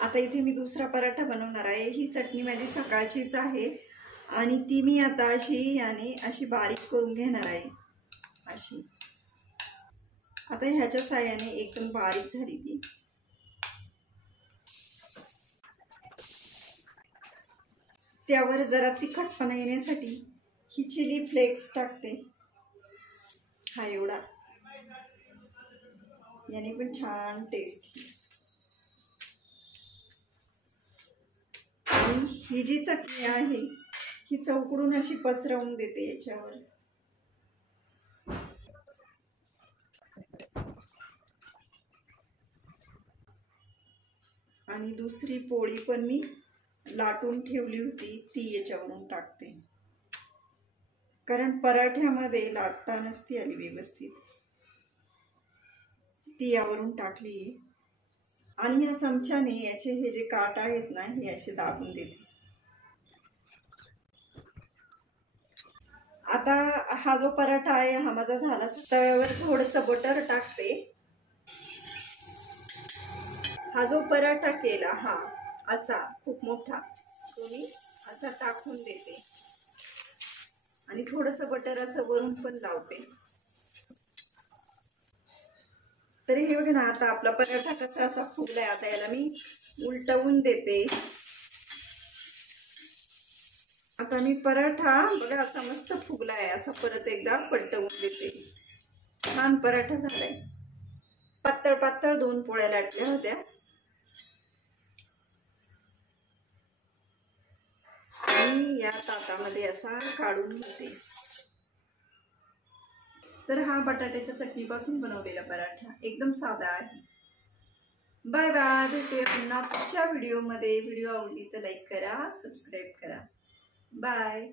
आता इथे मी दुसरा पराठा बनवणार आहे। ही चटणी माझी सकाळचीच आहे आणि ती मी आता अशी बारीक करून घेणार आहे अशी। आता ह्याच्या साहाय्याने एकदम बारीक झाली ती। त्यावर जरा तिखटपणा येण्यासाठी ही चिली फ्लेक्स टाकते, हा एवढा, याने पण छान टेस्ट। आणि ही जी चटणी आहे ही चौकडून अशी पसरवून देते याच्यावर। आणि दुसरी पोळी पण मी लाटून ठेवली होती ती याच्यावरून टाकते, कारण पराठ्यामध्ये लाटता नसती आली व्यवस्थित, ती यावरून टाकली। आणि या चमच्याने याचे हे जे काट आहेत ना हे असे दाबून देते। आता हा जो पराठा आहे हा माझा झाला। तव्यावर थोडंसं बटर टाकते। हा जो पराठा केला हा असा खूप मोठा तो मी असा टाकून देते आणि थोडंसं बटर असं वरून पण लावते। तरी हे बघा ना, आता आपला पराठा कसा असा फुगलाय। आता याला मी उलटवून देते। आता मी पराठा बघा असा मस्त फुगलाय, असा परत एकदा पलटवून देते। छान पराठा झालाय। पातळ पातळ 2 पोळ्या लाटल्या होत्या आणि या ताटामध्ये असा काढून घेते। तर हा बटाट्याच्या चटणीपासून बनवलेला पराठा एकदम साधा आहे। बाय बाय, भेटूया पुन्हा पुढच्या व्हिडिओमध्ये। व्हिडिओ आवडली तर लाईक करा, सबस्क्राईब करा। बाय।